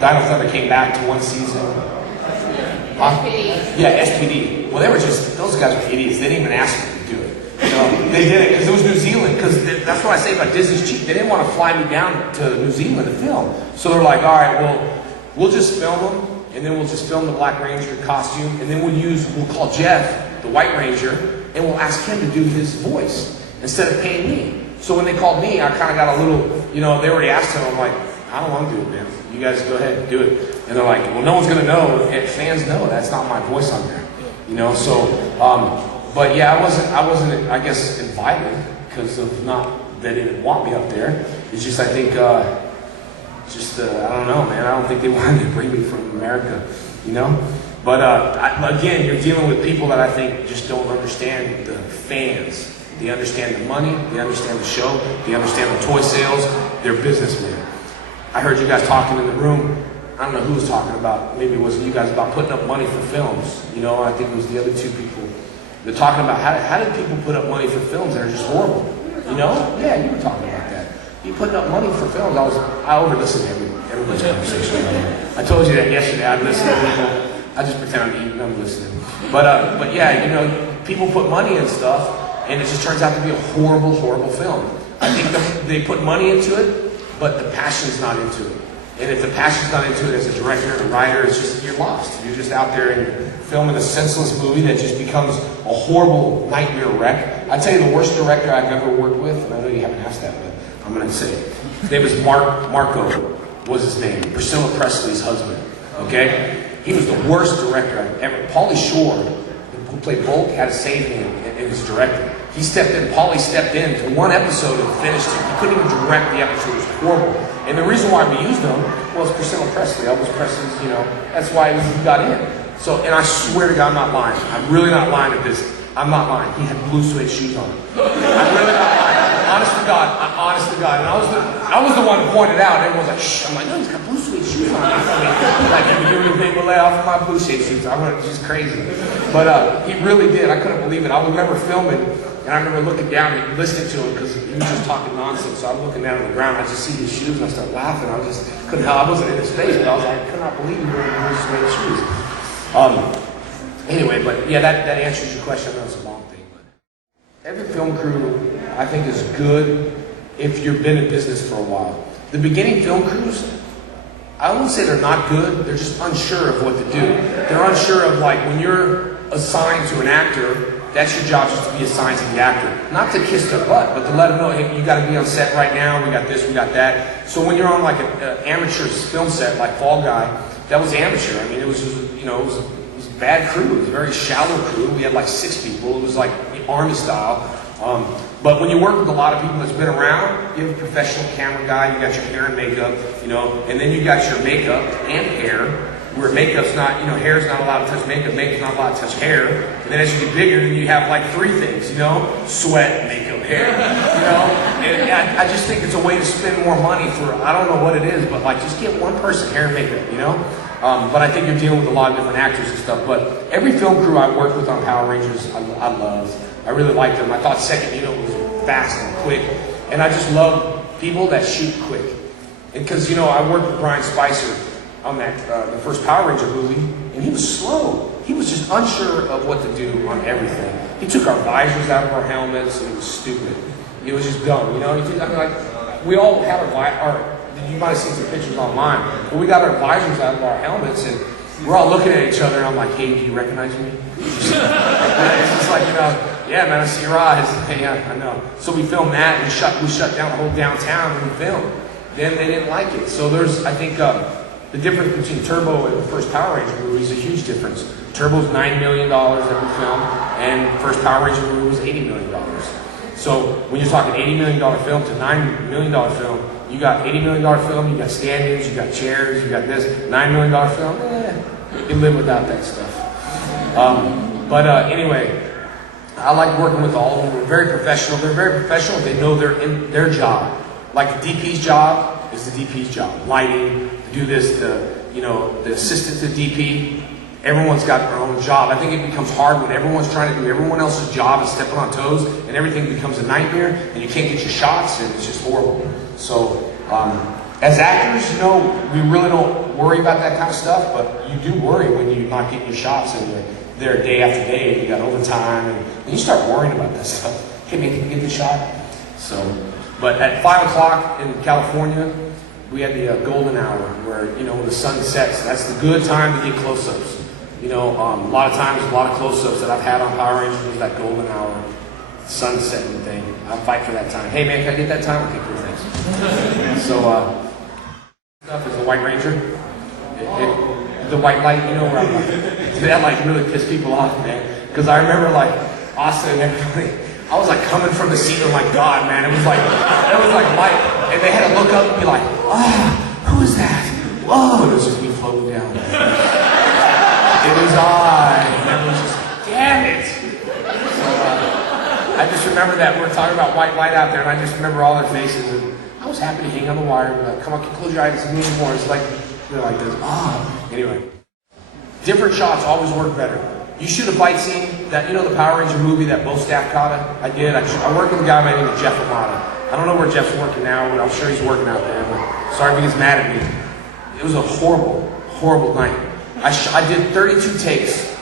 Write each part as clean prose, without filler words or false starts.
Dino Thunder came back to one season. Yeah, SPD. Well, they were just, those guys were idiots. They didn't even ask me to do it. You know, they did it because it was New Zealand. Because that's what I say about Disney's cheap. They didn't want to fly me down to New Zealand to film. So they're like, all right, well, we'll just film them, and then we'll just film the Black Ranger costume, and then we'll call Jeff, the White Ranger, and we'll ask him to do his voice instead of paying me. So when they called me, I kind of got a little, you know, they already asked him. I'm like, I don't want to do it, man. You guys go ahead and do it. And they're like, well, no one's going to know. And fans know that's not my voice on there. You know, so, but yeah, I wasn't, I guess, invited because of not, they didn't want me up there. It's just, I think, I don't know, man. I don't think they wanted to bring me from America, you know? But again, you're dealing with people that I think just don't understand the fans. They understand the money, they understand the show, they understand the toy sales, they're businessmen. I heard you guys talking in the room. I don't know who was talking about, maybe it wasn't you guys, about putting up money for films. You know, I think it was the other two people. They're talking about how did people put up money for films that are just horrible? You know? Yeah, you were talking about that. You putting up money for films. I over-listen to everybody's conversation. I told you that yesterday. I listen to people. I just pretend I'm eating, I'm listening. But yeah, you know, people put money in stuff, and it just turns out to be a horrible, horrible film. I think they put money into it, but the passion's not into it. And if the passion's not into it as a director and a writer, it's just, you're lost. You're just out there and filming a senseless movie that just becomes a horrible nightmare wreck. I tell you, the worst director I've ever worked with, and I know you haven't asked that, but I'm going to say it. His name is Marco, was his name. Priscilla Presley's husband, okay? He was the worst director I've ever. Pauly Shore, who played Bulk, had to save him and was director. He stepped in, Pauly stepped in for one episode and finished it. He couldn't even direct the episode, it was horrible. And the reason why we used him was Priscilla Presley. Elvis Presley's, you know, that's why he got in. So, and I swear to God, I'm not lying. I'm really not lying at this. I'm not lying. He had blue suede shoes on. I'm really not lying. Honest to God. And I was the one who pointed out. Everyone's like, shh. I'm like, no, he's got blue suede shoes on. Like, you really think we'll lay off of my blue suede shoes? I went just crazy. But he really did. I couldn't believe it. I remember filming, and I remember looking down and listening to him because he was just talking nonsense. So I'm looking down on the ground. I just see his shoes, and I start laughing. I just couldn't help. I wasn't in his face, but I was like, I could not believe he wore blue suede shoes. Anyway, but yeah, that answers your question. I know it's a long thing, but every film crew, I think, is good if you've been in business for a while. The beginning film crews, I wouldn't say they're not good, they're just unsure of what to do. They're unsure of, like, when you're assigned to an actor, that's your job, just to be assigned to the actor. Not to kiss their butt, but to let them know, hey, you gotta be on set right now, we got this, we got that. So when you're on like an amateur film set, like Fall Guy, that was amateur. I mean, it was just, you know, it was a bad crew. It was a very shallow crew. We had like 6 people. It was like Army style. But when you work with a lot of people that's been around, you have a professional camera guy, you got your hair and makeup, you know, and then you got your makeup and hair, where makeup's not, you know, hair's not allowed to touch makeup, makeup's not allowed to touch hair. And then as you get bigger, then you have like 3 things, you know, sweat, makeup, hair, you know. And I just think it's a way to spend more money for, I don't know what it is, but like just get one person, hair and makeup, you know. But I think you're dealing with a lot of different actors and stuff. But every film crew I worked with on Power Rangers, I loved. I really liked them. I thought Second Unit was fast and quick. And I just love people that shoot quick. And because, you know, I worked with Brian Spicer on that, the first Power Ranger movie, and he was slow. He was just unsure of what to do on everything. He took our visors out of our helmets, and it was stupid. It was just dumb, you know? I mean, like, we all had our you might have seen some pictures online, but we got our visors out of our helmets, and we're all looking at each other, and I'm like, hey, do you recognize me? It's just like, you know, yeah, man, I see your eyes. Hey, yeah, I know. So we filmed that, and we shut down the whole downtown when we filmed. Then they didn't like it. So there's, I think, the difference between Turbo and the first Power Ranger movie is a huge difference. Turbo's $9 million that we filmed, and the first Power Ranger movie was $80 million. So when you're talking $80 million film to $9 million film, you got $80 million film, you got stand-ins, you got chairs, you got this. $9 million film, you can live without that stuff. Anyway, I like working with all of them. We're very professional. They're very professional. They know they're in their job. Like the DP's job is the DP's job. Lighting, to do this, the assistant to DP. Everyone's got their own job. I think it becomes hard when everyone's trying to do everyone else's job and stepping on toes, and everything becomes a nightmare, and you can't get your shots, and it's just horrible. So As actors, you know, we really don't worry about that kind of stuff, but you do worry when you're not getting your shots and you're there day after day and you got overtime and you start worrying about that stuff. Hey man, can you get this shot? So, but at 5 o'clock in California, we had the golden hour where, you know, when the sun sets, that's the good time to get close-ups. You know, a lot of times, a lot of close-ups that I've had on Power Rangers was that golden hour, sunsetting thing. I'll fight for that time. Hey man, can I get that time? Okay, cool, thanks. So, stuff is the White Ranger. The white light, you know where I'm like, that like really pissed people off, man. Because I remember like Austin and everybody, I was like coming from the scene and like, God, man, it was like light. And they had to look up and be like, oh, who is that? Whoa, and it was just me floating down. It was I. And everyone's just like, damn it. So I just remember that. We're talking about white light out there, and I just remember all their faces. And I was happy to hang on the wire. Like, come on, close your eyes and move more. It's like, they're like this. Anyway. Different shots always work better. You shoot a fight scene, that, you know the Power Ranger movie, that Bo Staff kata? I did. I worked with a guy by the name of Jeff Amata. I don't know where Jeff's working now, but I'm sure he's working out there. But sorry if he gets mad at me. It was a horrible, horrible night. I did 32 takes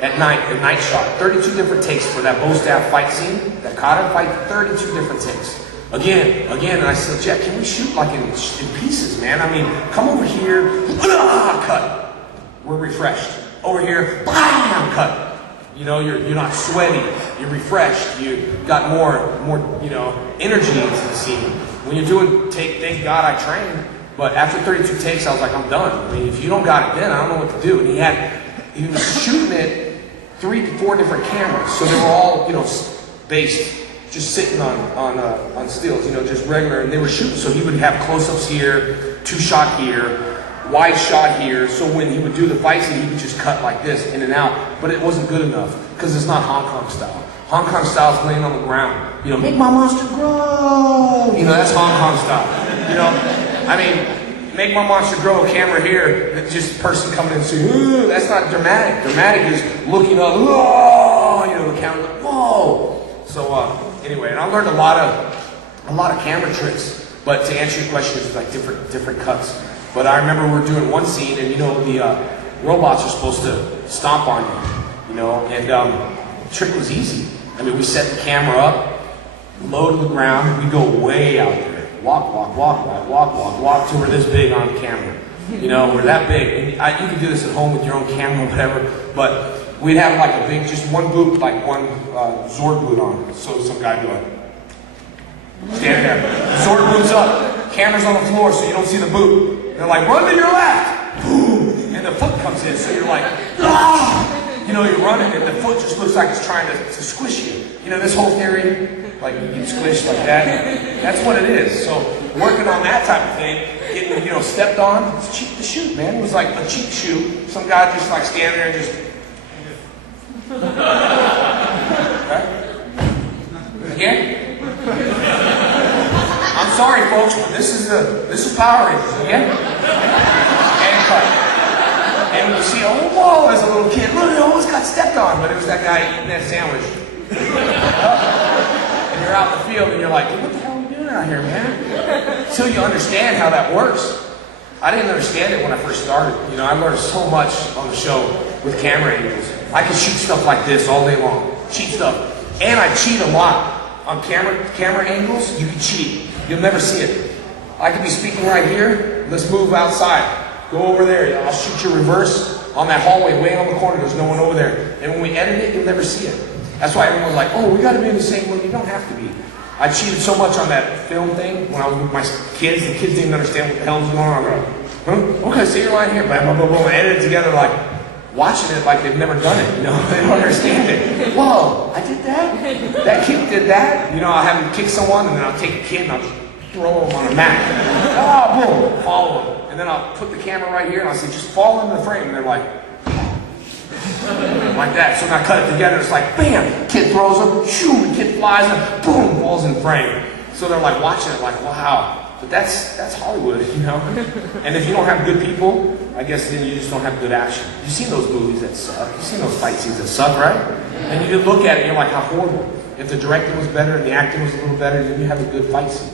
at night shot. 32 different takes for that Bo Staff fight scene, that kata fight, 32 different takes. Again, and I said, Jeff, can we shoot like in pieces, man? I mean, come over here, cut. We're refreshed. Over here, bam, cut. You know, you're not sweaty, you're refreshed, you got more, you know, energy into the scene. When you're doing thank God I trained, but after 32 takes, I was like, I'm done. I mean, if you don't got it then, I don't know what to do. And he was shooting it 3 to 4 different cameras, so they were all, you know, based, just sitting on stills, you know, just regular, and they were shooting, so he would have close-ups here, 2-shot here, wide shot here, so when he would do the fight scene, he would just cut like this, in and out, but it wasn't good enough, because it's not Hong Kong style. Hong Kong style is laying on the ground, you know, make my monster grow, you know, that's Hong Kong style, you know, I mean, make my monster grow, camera here, just a person coming in and saying, ooh, that's not dramatic. Dramatic is looking up, whoa, you know, the camera, whoa. So anyway, and I learned a lot of camera tricks. But to answer your question, it's like different cuts. But I remember we were doing one scene, and you know the robots are supposed to stomp on you, you know, and the trick was easy. I mean, we set the camera up, low to the ground, and we go way out there. Walk till we're this big on the camera. You know, we're that big. And you can do this at home with your own camera or whatever, but we'd have like a big, just one boot, like one Zord boot on. So some guy doing, stand there. Zord boots up, camera's on the floor so you don't see the boot. They're like, run to your left! Boom! And the foot comes in, so you're like, ah! You know, you're running and the foot just looks like it's trying to squish you. You know, this whole theory, like you get squished like that. That's what it is. So working on that type of thing, getting, you know, stepped on, it's cheap to shoot, man. It was like a cheap shoot. Some guy just like standing there and just... Right? Again? I'm sorry, folks, but this is Power Rangers, okay? And cut. And you see, oh, whoa, as a little kid, look, it almost got stepped on, but it was that guy eating that sandwich. And you're out in the field and you're like, what the hell are we doing out here, man? Until you understand how that works. I didn't understand it when I first started. You know, I learned so much on the show with camera angles. I could shoot stuff like this all day long. Cheat stuff. And I cheat a lot. On camera angles, you can cheat. You'll never see it. I could be speaking right here. Let's move outside. Go over there. I'll shoot your reverse on that hallway way on the corner. There's no one over there. And when we edit it, you'll never see it. That's why everyone was like, oh, we got to be in the same room. You don't have to be. I cheated so much on that film thing when I was with my kids. The kids didn't understand what the hell was going on. I go, huh? Okay, say your line here. Blah, blah, blah, blah. And edit it together like, watching it like they've never done it. You know, they don't understand it. Whoa, I did that? That kid did that? You know, I'll have him kick someone, and then I'll take a kid and I'll just throw him on a mat. Oh, boom, follow him. And then I'll put the camera right here and I'll say, just fall into the frame. And they're like that. So when I cut it together, it's like, bam, kid throws him, shoo, the kid flies him, boom, falls in frame. So they're like watching it like, wow. But that's Hollywood, you know? And if you don't have good people, I guess then you just don't have good action. You've seen those movies that suck. You've seen those fight scenes that suck, right? And you look at it and you're like, how horrible. If the directing was better and the acting was a little better, then you have a good fight scene.